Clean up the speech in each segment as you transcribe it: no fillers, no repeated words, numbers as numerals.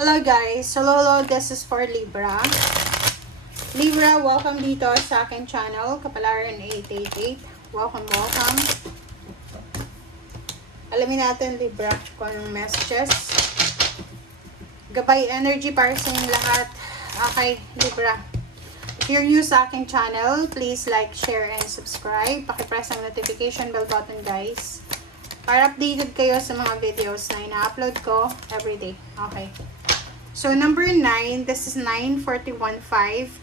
Hello guys, hello, this is for Libra. Libra, welcome dito sa aking channel, Kapalaran 888. Welcome. Alamin natin Libra kung anong messages. Gabay energy para sa inyong lahat. Okay, Libra. If you're new sa aking channel, please like, share, and subscribe. Pakipress ang notification bell button guys. Para updated kayo sa mga videos na ina-upload ko everyday. Okay. So, number 9, this is 941-5,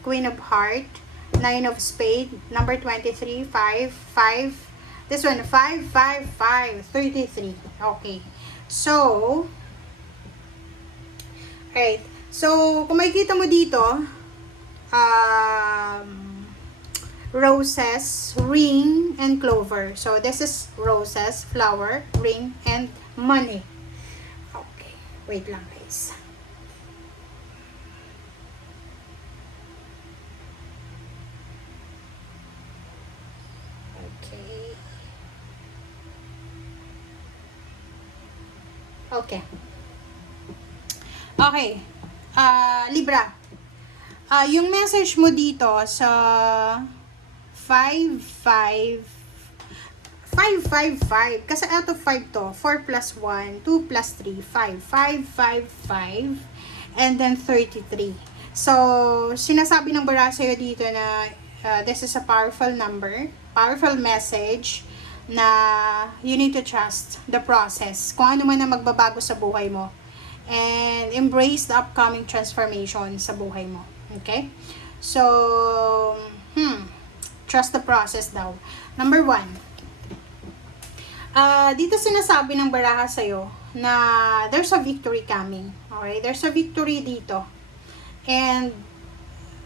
Queen of Heart, 9 of Spade, number 23, 5, 5, this one, 5, 5, 5, 33. Okay. So, right. So, kung makikita mo dito, roses, ring, and clover. So, this is roses, flower, ring, and money. Okay. Wait lang guys. Okay. Okay. Libra. Yung message mo dito sa 555 kasi out of 5 to, 4 plus 1, 2 plus 3, 5, 5, and then 33. So, sinasabi ng bara sa'yo dito na this is a powerful number, powerful message, na you need to trust the process. Kung ano man ang magbabago sa buhay mo. And embrace the upcoming transformation sa buhay mo. Okay? So, trust the process daw. Number 1. Dito sinasabi ng baraha sa'yo na there's a victory coming. Okay? There's a victory dito. And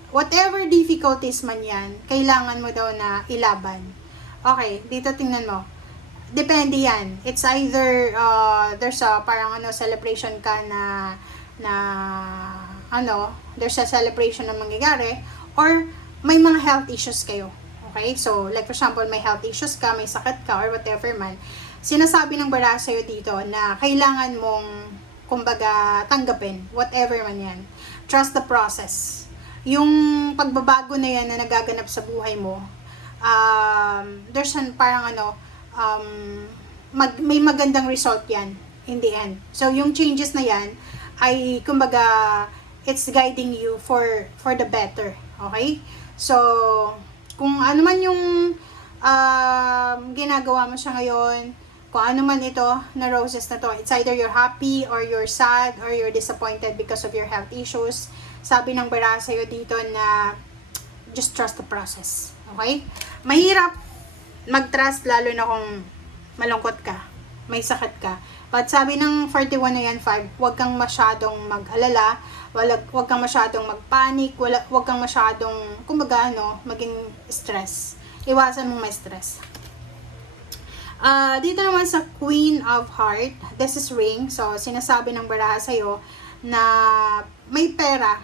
whatever difficulties man yan, kailangan mo daw na ilaban. Okay, dito tingnan mo. Depende yan. It's either there's a parang celebration ka na there's a celebration na mangyayari or may mga health issues kayo. Okay? So, like for example, may health issues ka, may sakit ka or whatever man. Sinasabi ng bara sa'yo dito na kailangan mong kumbaga tanggapin whatever man yan. Trust the process. Yung pagbabago na yan na nagaganap sa buhay mo, there's parang may magandang result yan in the end. So, yung changes na yan ay, kumbaga, it's guiding you for the better. Okay? So, kung ano man yung ginagawa mo siya ngayon, kung ano man ito na roses na to, it's either you're happy or you're sad or you're disappointed because of your health issues. Sabi ng bara sa'yo dito na just trust the process. Okay? Mahirap mag-trust lalo na kung malungkot ka, may sakit ka. But sabi ng 41 na yan, 5, huwag kang masyadong mag-alala, huwag kang masyadong mag-panic, huwag kang masyadong, kumbaga, maging stress. Iwasan mong may stress. Dito naman sa Queen of Heart, this is ring. So, sinasabi ng baraha sa'yo na may pera,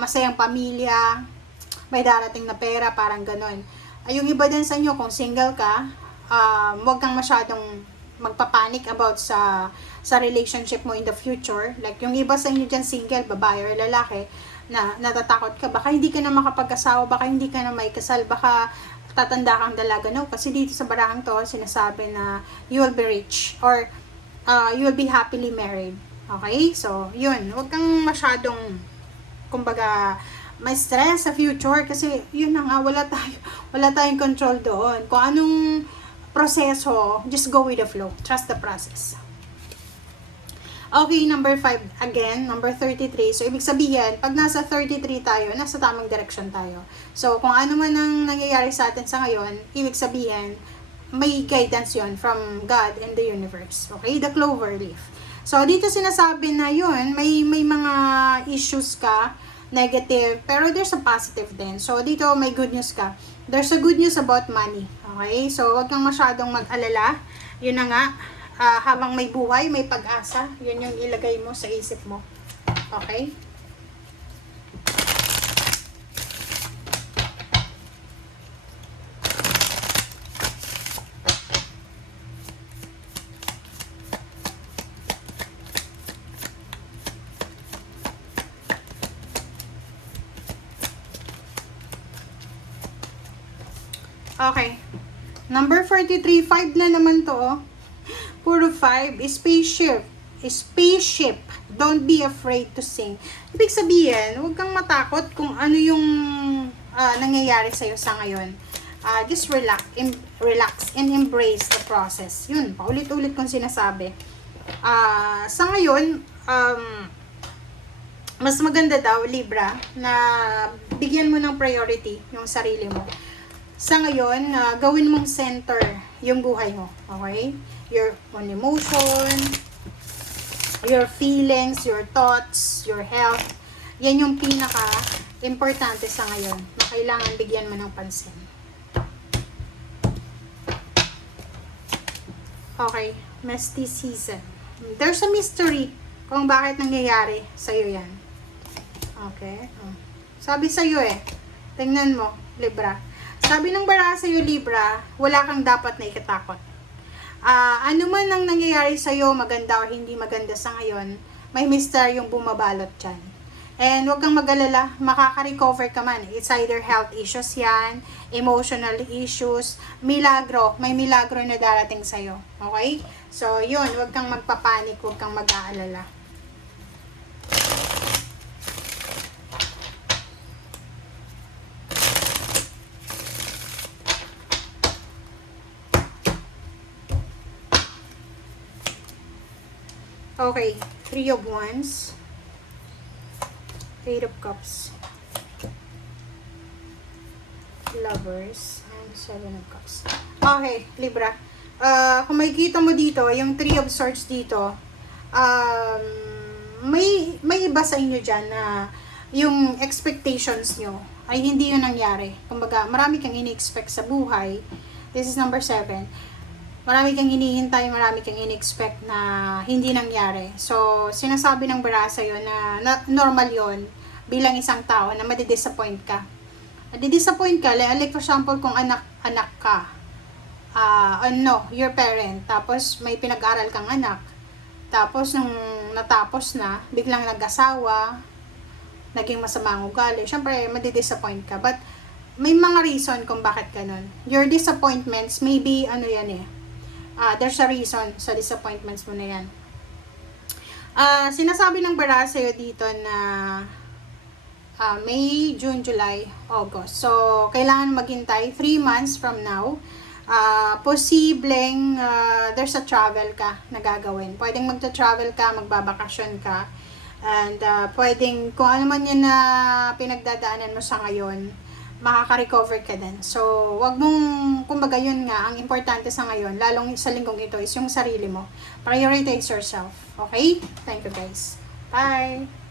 masayang pamilya, may darating na pera, parang ganon. Yung iba din sa inyo, kung single ka, huwag kang masyadong magpapanik about sa relationship mo in the future. Like, yung iba sa inyo dyan, single, babae or lalaki, na natatakot ka, baka hindi ka na makapag-asawa, baka hindi ka na may kasal, baka tatanda kang dalaga. No, kasi dito sa barahang to, sinasabi na you will be rich or you will be happily married. Okay? So, yun. Huwag kang masyadong, kumbaga, may stress sa future kasi yun na nga, wala tayong control doon. Kung anong proseso, just go with the flow. Trust the process. Okay, number 5 again, number 33. So, ibig sabihin, pag nasa 33 tayo, nasa tamang direction tayo. So, kung ano man ang nangyayari sa atin sa ngayon, ibig sabihin, may guidance yon from God and the universe. Okay, the clover leaf. So, dito sinasabi na yun, may mga issues ka, negative, pero there's a positive din. So, dito may good news ka. There's a good news about money. Okay? So, huwag kang masyadong mag-alala. Yun na nga, habang may buhay, may pag-asa. Yun yung ilagay mo sa isip mo. Okay? Okay. Number 43, 5 na naman to, oh. Puro 5, spaceship. Spaceship. Don't be afraid to sing. Ibig sabihin, huwag kang matakot kung ano yung nangyayari sa'yo sa ngayon. Just relax and embrace the process. Yun, paulit-ulit kong sinasabi. Sa ngayon, mas maganda daw, Libra, na bigyan mo ng priority yung sarili mo. Sa ngayon, gawin mong center yung buhay mo. Okay? Your own emotion, your feelings, your thoughts, your health. Yan yung pinaka-importante sa ngayon na kailangan bigyan mo ng pansin. Okay, Misty season. There's a mystery kung bakit nangyayari sa'yo yan. Okay. Sabi sa'yo tingnan mo, Libra. Sabi ng bara sa'yo, Libra, wala kang dapat na ikatakot. Ano man ang nangyayari sa'yo, maganda o hindi maganda sa ngayon, may misteryong bumabalot dyan. And huwag kang mag-alala, makaka-recover ka man. It's either health issues yan, emotional issues, milagro. May milagro na darating sa'yo. Okay? So, yun, huwag kang magpapanik, huwag kang mag-aalala. Okay, 3 of Wands, 8 of Cups, Lovers, and 7 of Cups. Okay, Libra. Kung makikita mo dito, yung 3 of Swords dito, may iba sa inyo dyan na yung expectations nyo ay hindi yun nangyari. Kumbaga, marami kang ini-expect sa buhay. This is number 7. Marami kang hinihintay, marami kang in-expect na hindi nangyari. So, sinasabi ng bara sa'yo na normal yon bilang isang tao na madidisappoint ka. Madidisappoint ka, like for example, kung anak ka, your parent, tapos may pinag-aral kang anak, tapos nung natapos na, biglang nag-asawa, naging masama ang ugali, syempre, madidisappoint ka. But, may mga reason kung bakit ganun. Your disappointments, maybe, there's a reason sa disappointments mo na yan. Sinasabi ng bara sa'yo dito na May, June, July, August. So, kailangan maghintay 3 months from now. Posibleng there's a travel ka na gagawin. Pwedeng magta-travel ka, magbabakasyon ka. And pwedeng, kung ano man yan na pinagdadaanan mo sa ngayon, makaka-recover ka din. So, wag mong, kumbaga yun nga, ang importante sa ngayon, lalong sa linggong ito, is yung sarili mo. Prioritize yourself. Okay? Thank you guys. Bye!